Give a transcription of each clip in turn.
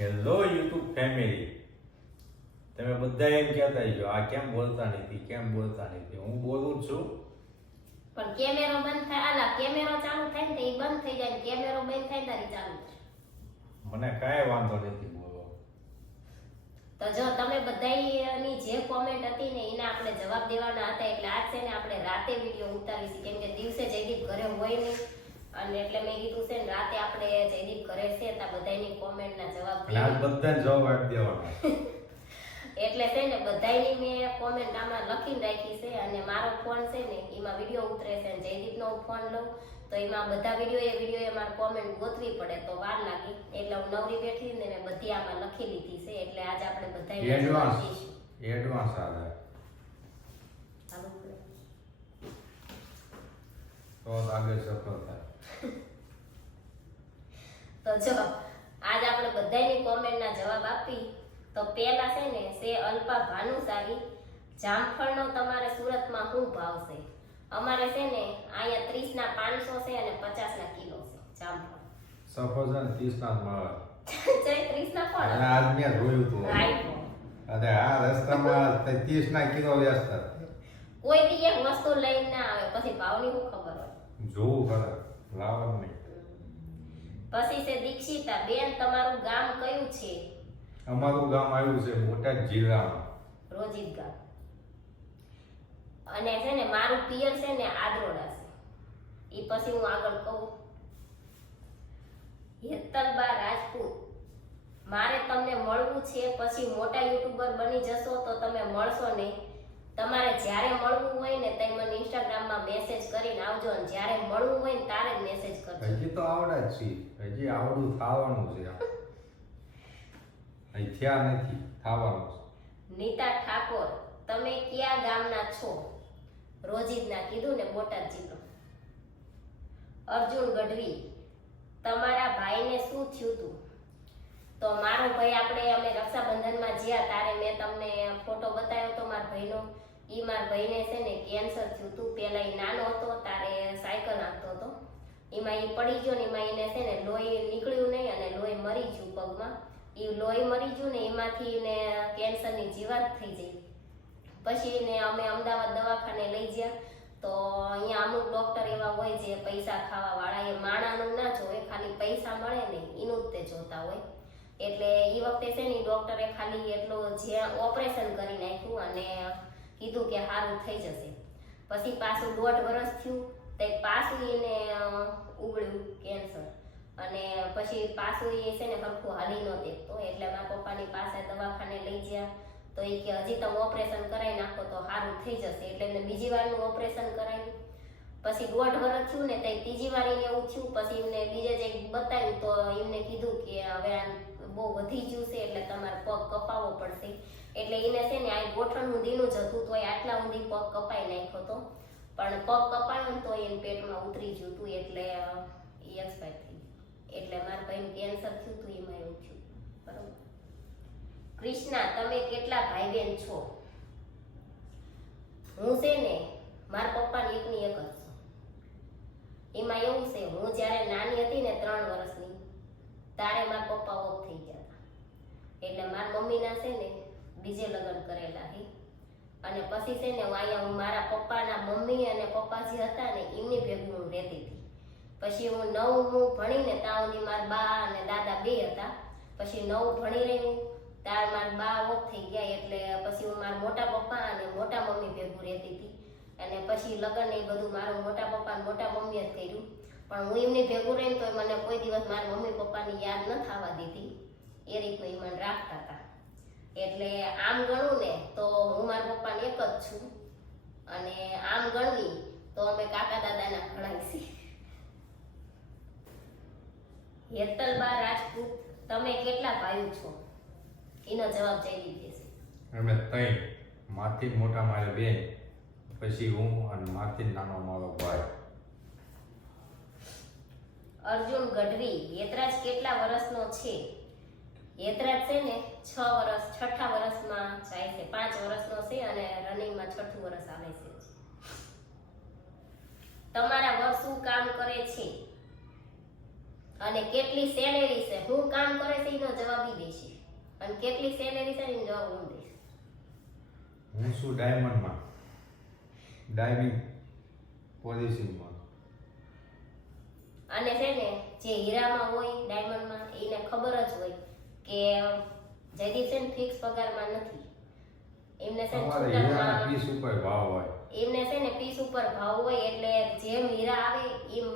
Hello YouTube family, તમે બધા એમ કહેતા છો આ કેમ બોલતા નથી, હું બોલું જ છું. પણ કેમેરો બંધ થાય, આલા કેમેરો ચાલુ થાય ને તો ઈ બંધ થઈ જાય, કેમેરો બંધ થાય ત્યારે ચાલુ થાય. મને કાંઈ વાંધો નથી બોલો. તો જો તમે બધાની જે કોમેન્ટ હતી ને એને આપણે જવાબ દેવાના હતા, એટલે આજ છે ને આપણે રાતે વિડીયો ઉતારીશું, કેમ કે દિવસે જયદીપ ઘરે હોય નહીં, અને એટલે મેં કીધું છે ને રાતે આપણે જયદીપ ઘરે છે તો બધાની કોમેન્ટના જવાબ આજ બધાને જવાબ આપી દેવાના. એટલે છે ને બધાની મેં કોમેન્ટ આમાં લખીને રાખી છે, અને મારો ફોન છે ને એમાં વિડીયો ઉતરે છે, અને જયદીપનો ફોન લઉં તો એમાં બધા વિડીયો મારે કોમેન્ટ ગોતવી પડે તો વાર લાગી, એટલે હું નવરી બેઠી ને મેં બધી આમાં લખી લીધી છે, એટલે આજે આપણે બધા એડવાન્સ આધાર તો આગળ સફળ થાય. તો જો આજ આપણે બધાની કોમેન્ટના જવાબ આપી. તો પહેલા છે ને સે અલ્પા ભાનુશાલી, જામફળનો તમારે સુરતમાં શું ભાવ છે? અમારે છે ને અહીંયા 30 ના 500 છે અને 50 ના કિલો છે જામફળ. સફરજન 30 ના મળે. જય 30 ના પણ અને આજ મેં જોયું હતું. રાઈટ. અરે આ રસ્તામાં 30 ના કિલો વેચતા. કોઈ દી એક વસ્તુ લઈને ના આવે પછી ભાવની શું ખબર હોય? જોવું ખરા લાવવાનું નહીં. પછી છે દીક્ષિતા બેન, તમારું ગામ કયું છે? અમારું ગામ આવ્યું છે બોટાદ જિલ્લામાં, રોજિત ગામ. અને છે ને મારું પિયર છે ને આદરોડા છે. ઈ પછી હું આગળ કહું. હેતલબા રાજપૂત, મારે તમને મળવું છે, પછી મોટા યુટ્યુબર બની જશો તો તમે મળશો નહીં. તમારે જ્યારે મળવું હોય ને તે મને ઇન્સ્ટાગ્રામમાં મેસેજ કરીને આવજો, અને જ્યારે મળવું હોય ને ત્યારે જ મેસેજ કરજો. હજી તો આવડા જ છીએ, હજી આવડું થવાનું છે. અહીં થયા નથી, થવાનું છે. નીતા ઠાકોર, તમે કયા ગામના છો? રોજિદના કીધું ને, બોટાદ જિલ્લો. અર્જુન ગઢવી, તમારા ભાઈને શું થયું તું? તો મારો ભાઈ અમે રક્ષાબંધનમાં જ્યાં તારે મેં તમને ફોટો બતાવ્યો તો મારા ભાઈનો. ઈ મારા ભાઈને છે ને કેન્સર થયું તું. પહેલા ઈ નાનો હતો તારે સાયકલ હાંકતો હતો, એમાં ઈ પડી ગયો ને એમાં એને છે ને લોહી નીકળ્યું નહીં અને લોહી મરી ગયું પગમાં. ઈ લોહી મરી ગયું ને એમાંથી એને કેન્સરની જીવાત થઈ ગઈ. પછી એને અમે અમદાવાદ દવાખાને લઈ ગયા, તો અહીંયા અમુક ડોક્ટર એવા હોય જે પૈસા ખાવા વાળા, એ માણાનું ના જોવે, ખાલી પૈસા મળે ને એનું જ તે જોતા હોય. એટલે એ વખતે છે ને ડોક્ટરે ખાલી એટલું જે ઓપરેશન કરી નાખ્યું અને કીધું કે સારું થઈ જશે. પછી પાછું 1.5 વર્ષ થયું તે પાછું એને ઉગડ્યું કેન્સર, અને પછી પાછું એ છે ને સરખું હાલી ન દેતો, એટલે મારા પપ્પાની પાસે દવાખાને લઈ ગયા તો એ કે હજી તમે ઓપરેશન કરાવી નાખો તો સારું થઈ જશે, એટલે એમને બીજી વારનું ઓપરેશન કરાવ્યું. પછી 1.5 વર્ષ થયું ને તે ત્રીજી વાર એવું થયું. પછી એમને બીજે જે બતાવ્યું તો એમને કીધું કે હવે આ બહુ વધી ગયું છે એટલે તમારે પગ કપાવવો પડશે. એટલે એને છે ને આ ગોઠણ ઊંધીનું જ હતું તો આટલા ઊંધી પગ કપાઈ નાખ્યો હતો, પણ પગ કપાયો ને તો એને પેટમાં ઉતરી ગયું હતું, એટલે એ એક્સપાયર થઈ ગયું. એટલે મારા ભાઈને કેન્સર થયું હતું, એમાં એવું થયું. બરોબર. કૃષ્ણા, તમે કેટલા ભાઈ બહેન છો? હું છે ને મારા પપ્પાની એકની એક જ છું. એમાં એવું છે, હું જ્યારે નાની હતી ને 3 વર્ષની ત્યારે મારા પપ્પા ઓફ થઈ ગયા હતા, એટલે મારા મમ્મીના છે ને બીજે લગ્ન કરેલા છે. અને પછી છે ને હું મારા પપ્પાના મમ્મી અને પપ્પા જે હતા ને એમની ભેગું હું રહેતી હતી. પછી હું 9મું ભણીને ત્યાં સુધી મારા બા અને દાદા બે હતા. પછી 9 ભણી રહ્યું ત્યારે મારા બા ઓફ થઈ ગયા, એટલે પછી હું મારા મોટા પપ્પા અને મોટા મમ્મી ભેગું રહેતી હતી. અને પછી લગ્ન એ બધું મારું મોટા પપ્પા અને મોટા મમ્મીએ જ કર્યું, પણ હું એમની ભેગું રહીને તો મને કોઈ દિવસ મારા મમ્મી પપ્પાની યાદ ન થવા દીધી, એ રીતનું એ મને રાખતા હતા. એટલે આમ ગણું ને તો હું મારા પપ્પાને એક જ છું, અને આમ ગણવી તો અમે કાકા દાદાના ઘણા છીએ. હેતલબા રાજપૂત, તમે કેટલા ભાઈઓ છો? એનો જવાબ જઈ દેશે. અમે 3, માથી મોટા મારે બેન, પછી હું અને માથી નાનો મારો ભાઈ. અર્જુન ગઢવી, હેતરાજ કેટલા વર્ષનો છે? હેતરાજ છે ને 6 વર્ષ, 6ઠા વર્ષમાં જાય છે, 5 વર્ષનો છે અને રનિંગમાં 6ઠું વર્ષ આવે છે. તમારા વર શું કામ કરે છે? અને કેટલી સેલેરી છે, હું કામ કરે છે એનો જવાબ ઈ દેશે, અને કેટલી સેલેરી છે એનો જવાબ હું દઈશ. હું છું ડાયમંડમાં, ડાયમિંગ પોઝિશનમાં. અને છે ને જે હીરામાં હોય ડાયમંડમાં એને ખબર જ હોય કે જયદીપ છે ને ફિક્સ પગારમાં નથી, એમને છે ને તમારે હીરાના છૂટકમાં પીસ ઉપર ભાવ હોય. એમને છે ને પીસ ઉપર ભાવ હોય, એટલે જેમ હીરા આવે એમ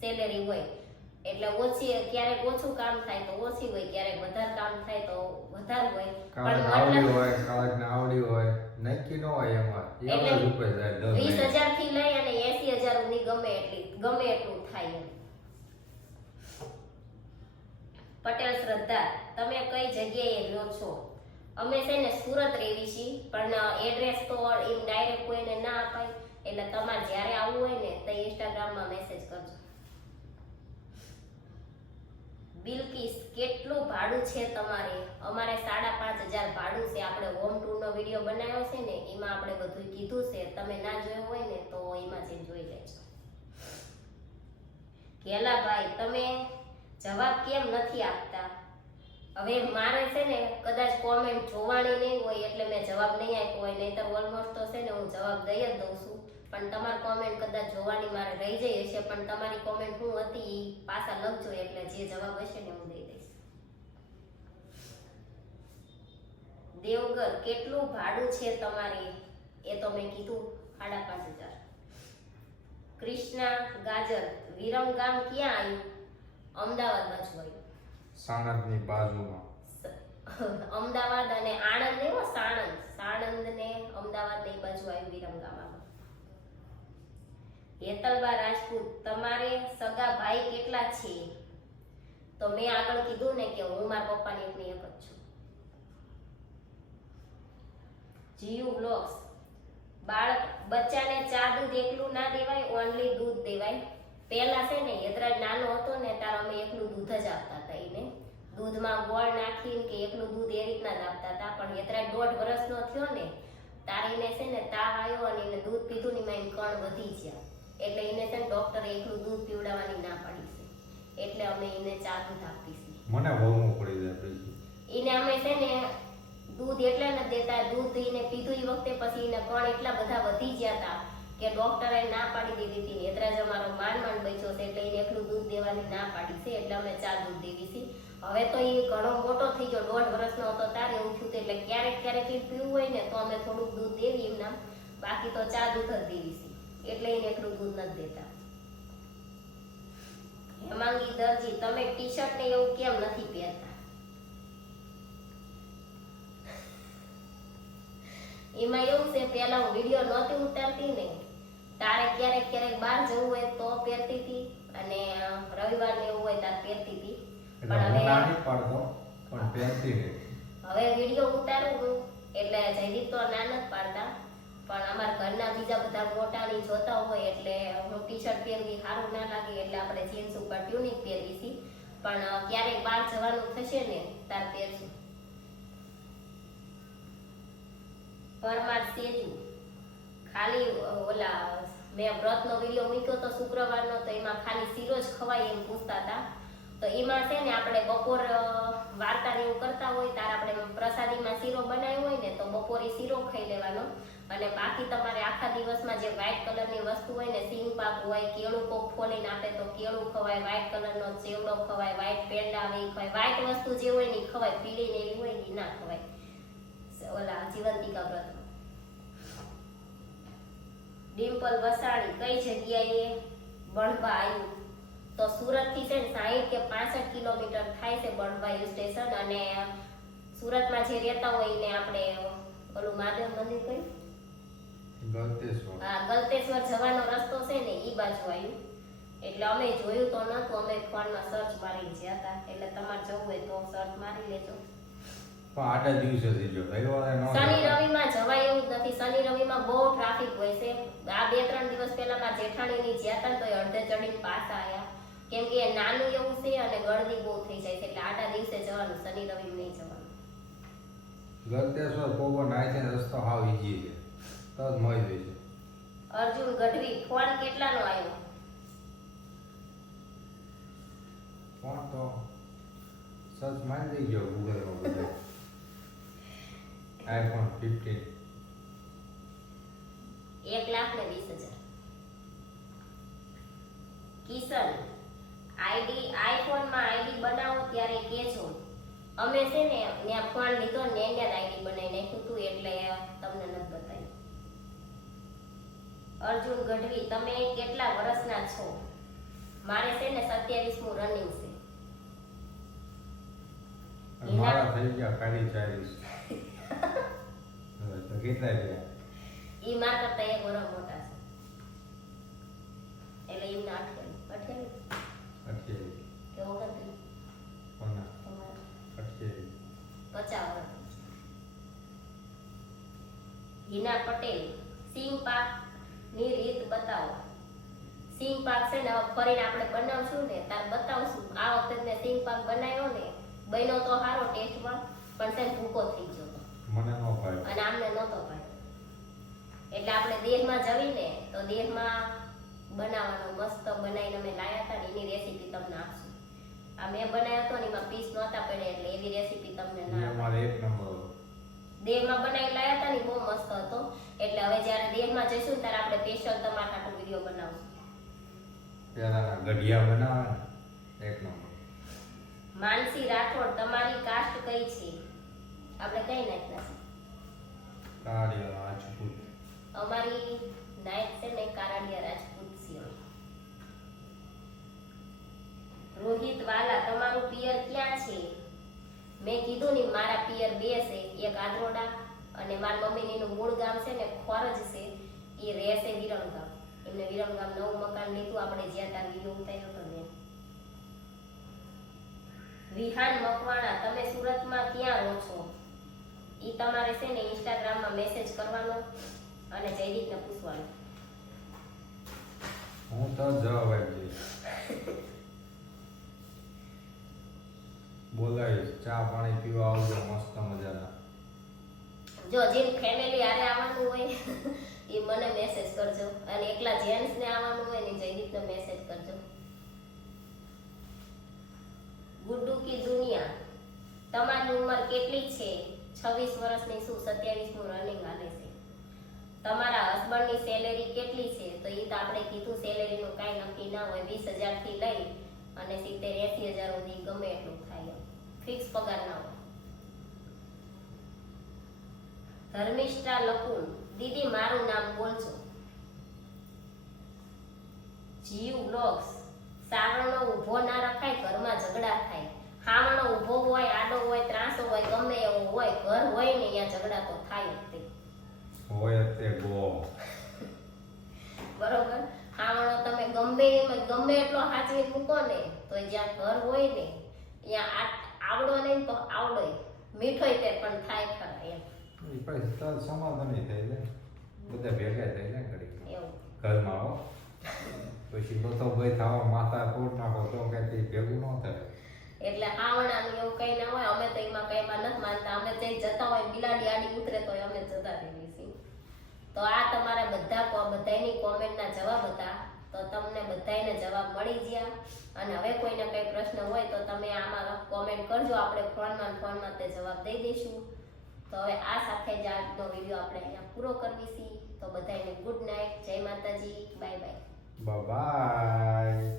સેલેરી હોય. એટલે ઓછી ક્યારેક ઓછું કામ થાય તો ઓછી હોય, ક્યારેક વધારે કામ થાય તો વધારે હોય. કાળક આવડી હોય, કાળક ને આવડી હોય, નક્કી ન હોય એમાં. એટલે એવા રૂપિયા જાય દર મહિને. 20,000 થી લઈ અને 80,000 સુધી ગમે એટલું થાય એમ. પટેલ શ્રદ્ધા, તમે કઈ જગ્યાએ રહ્યો છો? અમે છે ને સુરત રહેવી છીએ, પણ એડ્રેસ તો એમ ડાયરેક્ટ કોઈને ના અપાય, એટલે તમારે જ્યારે આવવું હોય ને તો ઇન્સ્ટાગ્રામમાં મેસેજ કરજો. બિલકિસ, કેટલું ભાડું છે તમારે? અમારે 5,500 ભાડું છે. આપણે હોમ ટૂર નો વિડીયો બનાવ્યો છે ને એમાં આપણે બધું કીધું છે, તમે ના જોયું હોય ને તો એમાં જઈને જોઈ લેજો. કેલાભાઈ, તમે જવાબ કેમ નથી આપતા? હવે મારે છે ને કદાચ કોમેન્ટ જોવાની નહીં હોય એટલે મેં જવાબ નહીં આપ્યો હોય, નહીતર ઓલમોસ્ટ તો છે ને હું જવાબ દઈ જ દઉં છું. પણ તમારી કોમેન્ટ કદાચ જોવાની મારે રહી જઈ હશે, પણ તમારી કોમેન્ટ શું હતી એ પાછા લખજો, એટલે જે જવાબ હશે ને હું દઈ દઈશ. દેવગર, કેટલું ભાડું છે તમારે? એ તો મેં કીધું 5,500. કૃષ્ણા ગાજર, વિરમગામ ક્યાં આવ્યું? અમદાવાદ બાજુ આવ્યું. સાણંદની બાજુમાં. અમદાવાદ અને આણંદ નહીં હો, સાણંદ ને અમદાવાદ ને એ બાજુ આવ્યું વિરમગામમાં. હેતલબા રાજપૂત, તમારે સગા ભાઈ કેટલા છે? તો મેં આગળ કીધું ને કે હું મારા પપ્પાની એકની એક જ છું. જીયુ બ્લોગ્સ, બાળક બચ્ચાને ચા દૂધ એકલું ના દેવાય, ઓનલી દૂધ દેવાય. પહેલા છે ને યદરાજ નાનો હતો ને ત્યારે અમે એકલું દૂધ જ આપતા હતા એને, દૂધમાં ગોળ નાખીને કે એકલું દૂધ એ રીતના જ આપતા હતા. પણ યદરાજ 1.5 વર્ષનો થયો ને તારે એને છે ને તાવ આવ્યો અને એને દૂધ પીધું ને એમાં કણ વધી ગયા, એટલે એને છે ને ડોક્ટરે એકલું દૂધ પીવડાવવાની ના પાડી છે, એટલે અમે એને ચા દૂધ આપી છે. મને બહુ પડી જાય પછી. એને અમે છે ને દૂધ એટલે નથી દેતા, દૂધ એને પીધું એ વખતે પછી એને કણ એટલા બધા વધી ગયા હતા કે ડોક્ટરે ના પાડી દીધી હતી. નેત્રાજ અમારો માંડ બચ્યો છે એટલે એને એકલું દૂધ દેવાની ના પાડી છે, એટલે અમે ચા દૂધ દેવી છે. હવે તો એ ઘણો મોટો થઈ ગયો, 1.5 વર્ષનો હતો ત્યારે એવું થયું, એટલે ક્યારેક ક્યારેક એ પીવું હોય ને તો અમે થોડુંક દૂધ દેવી એમના, બાકી તો ચા દૂધ જ દેવી છે, એટલે એને એકલું દૂધ નથી દેતા. હેમાંગી દરજી, તમે ટી શર્ટ ને એવું કેમ નથી પહેરતા? એમાં એવું છે, પેલા હું વિડીયો નહોતી ઉતારતી ને તારે ક્યારેક ક્યારેક બહાર જવું હોય તો પહેરતી હતી, અને રવિવાર ને એવું હોય ત્યારે પહેરતી હતી. પણ હવે વિડીયો ઉતારું હું એટલે જયદીપ તો ના નથી પાડતા, પણ અમારા ઘરના બીજા બધા મોટાની જોતા હોય એટલે હું ટી શર્ટ પહેરવી સારું ના લાગે, એટલે આપણે જીન્સ ઉપર ટ્યુનિક પહેરવી છે. પણ ક્યારેક બહાર જવાનું થશે ને ત્યારે પહેરશું. પરમાર સેજુ, ખાલી ઓલા મેં વ્રતનો વિડીયો મૂક્યો તો શુક્રવારનો, તો એમાં ખાલી શીરો જ ખવાય એમ પૂછતા હતા. તો એમાં છે ને આપણે બપોર વાર્તા ને એવું કરતા હોય ત્યારે આપણે પ્રસાદીમાં શીરો બનાવ્યો હોય ને તો બપોરે શીરો ખાઈ લેવાનો, અને બાકી તમારે આખા દિવસમાં જે વ્હાઈટ કલરની વસ્તુ હોય ને, સિંગ પાક હોય, કેળું કોક ફોલીને આપે તો કેળું ખવાય, વ્હાઈટ કલરનો ચેવડો ખવાય, વ્હાઈટ પેંડા આવે ખવાય, વ્હાઈટ વસ્તુ જે હોય ને એ ખવાય, પીળી ને એવી હોય ને ના ખવાય ઓલા જીવંતિકા વ્રત. ડિમ્પલ વસાણી, કઈ જગ્યાએ બણભા આવ્યું? તો સુરત થી છે ને 60 કે 65 કિલોમીટર થાય છે બણભા હિલ સ્ટેશન, અને સુરતમાં જે રહેતા હોય ને આપણે ઓલું મહાદેવ મંદિર કયું, ગલતેશ્વર જવાનો રસ્તો છે ને ઈ બાજુ આવ્યું. એટલે અમે જોયું તો નતું, અમે ફોનમાં સર્ચ મારીને ગયા હતા, એટલે તમારે જવું હોય તો સર્ચ મારી લેજો. શનિ રવિમાં જવાય એવું જ નથી, શનિ રવિમાં બહુ ટ્રાફિક હોય છે. આ 2-3 દિવસ પહેલા મારા જેઠાણીની જ્યાં હતા તો અડધે ચડીને પાછા આવ્યા, કેમ કે નાનું એવું છે અને ગળદી બહુ થઈ જાય છે, એટલે આડા દિવસે જવાનું, શનિ રવિ નહીં જવાનું. ગલતેશ્વર પોગો નાય છે રસ્તો હાવ ઈજી છે, તો જ મળી જાય છે. અર્જુન ગઢવી, ફોન કેટલાનો આવ્યો? ફોન તો સર્ચ મારી દેજો ગૂગલમાં બધા iPhone 15 1,20,000 કિશન આઈડી આઈફોનમાં આઈડી બનાવો ત્યારે કેજો અમે છે ને ત્યાં ફોન લીધો ને ત્યાં આઈડી બનાવી નાખ્યું હતું એટલે તમને નથી બતાવ્યું. અર્જુન ગઢવી તમે કેટલા વર્ષના છો? મારે છે ને 27મું રનિંગ છે. મારા થઈ ગયા ખાલી 40 તો કેટલા ગયા? ઈ માર કરતા 1 વર્ષ મોટા છે એટલે એમને 28 કે 29 કોના તમારા 28 50 વર્ષ. હિના પટેલ સિંગ પાક ની રીત બતાવો. સિંગ પાક છે ને હવે ફરીને આપણે બનાવશું ને તાર બતાવશું. આ વખતે મેં સિંગ પાક બનાવ્યો ને બન્યો તો સારો ટેસ્ટમાં પણ છે ને ભૂકો થઈ ગયો હતો. મને નો ભાઈ અને આમને નહોતો ભાઈ એટલે આપણે દેહમાં જવીને તો દેહમાં બનાવવાનો મસ્ત બનાવીને અમે લાયા હતા ને એની રેસીપી તમને આપશું. આ મેં બનાવ્યો હતો ને એમાં પીસ નહોતા પડ્યા એટલે એવી રેસીપી તમને ના આપું. અમારે એક નંબર દેહમાં બનાવી લાયા હતા ને બહુ મસ્ત હતો એટલે હવે જ્યારે દેહમાં જઈશું ને ત્યારે આપણે સ્પેશિયલ તમારા માટે વિડીયો બનાવશું. પેલા ગઢિયા બનાવે ને એક નંબર. માનસી રાઠોડ તમારી કાસ્ટ કઈ છે? આપણે કઈ નાખના છે? કાળિયા રાજપૂત. અમારી નાઈટ છે ને કારાડિયા રાજપૂત છે. રોહિત વાલા તમારું પિયર ક્યાં છે? મેં કીધું ને મારા પિયર 2 છે, એક આદરોડા અને મારા મમ્મીનું મૂળ ગામ છે ને ખોરજ છે. એ રહેશે વિરમગામ. એમને વિરમગામ નવું મકાન લીધું આપણે જ્યાં તાર વિડીયો ઉતાર્યો હતો ને. વિહાન મકવાણા તમે સુરતમાં ક્યાં રહો છો? ઈ તમારે છે ને ઇન્સ્ટાગ્રામમાં મેસેજ કરવાનો અને જયદીપને પૂછવાનું. હું તો જવાબ આપી દઈશ. બોલાવીશ ચા પાણી પીવા આવજો મસ્ત મજાના. જો જેમ ફેમિલી હારે આવવાનું હોય એ મને મેસેજ કરજો અને એકલા જેન્ટ્સ ને આવવાનું હોય ને જયદીપને મેસેજ કરજો. ગુડ્ડુ કી દુનિયા તમારી ઉંમર કેટલી છે? 26 વર્ષની છું, 27મું રનિંગ હાલે છે. તમારા હસબન્ડની સેલેરી કેટલી છે? તો એ તો આપણે કીધું સેલેરીનું કાંઈ નક્કી ના હોય. 20,000 થી લઈ અને 70-80,000 સુધી ગમે એટલું થાય. ફિક્સ પગાર ના હોય. ધર્મિષ્ઠા લકુન દીદી મારું નામ બોલજો. જીવ બ્લોગ્સ સાવરણો ઊભો ના રખાય ઘરમાં ઝઘડા થાય. હાવણો ઊભો હોય આડો હોય ત્રાસો હોય ગમે એવો હોય ઘર હોય ને ત્યાં ઝઘડા તો થાય જ તે. હોય તે ગો બરોબર. હાવણો તમે ગમે એટલો હાચવી મૂકો ને તો જ્યાં ઘર હોય ને ત્યાં આવડો નહીં તો આવડો મીઠોય તે પણ થાય ખરા એમ. એ પછી તર સમાધાન થઈ જાય બધા ભેગા થઈ જાય ઘડી એવું ઘરમાં હો. પછી બધો ભાઈ થવા માથા તોડ નાખો તો કઈ ભેગું ન થાય. એટલે હાવણાનું એવું કઈ ના હોય. અમે તો એમાં કઈ માં નથી માનતા. અમે ત્યાં જતા હોય બિલાડી આડી ઉતરે તો અમે જતા રહીએ છીએ. તો આ તમારા બધાની કોમેન્ટના જવાબ હતા. તો તમને બધાને જવાબ મળી ગયા અને હવે કોઈને કઈ પ્રશ્ન હોય તો તમે આમાં કોમેન્ટ કરજો. આપણે ફોનમાં તે જવાબ દઈ દઈશું. તો હવે આ સાથે જ આજનો વિડીયો આપણે અહીંયા પૂરો કરવી છીએ. તો બધાને ગુડ નાઇટ, જય માતાજી, બાય બાય. બાય.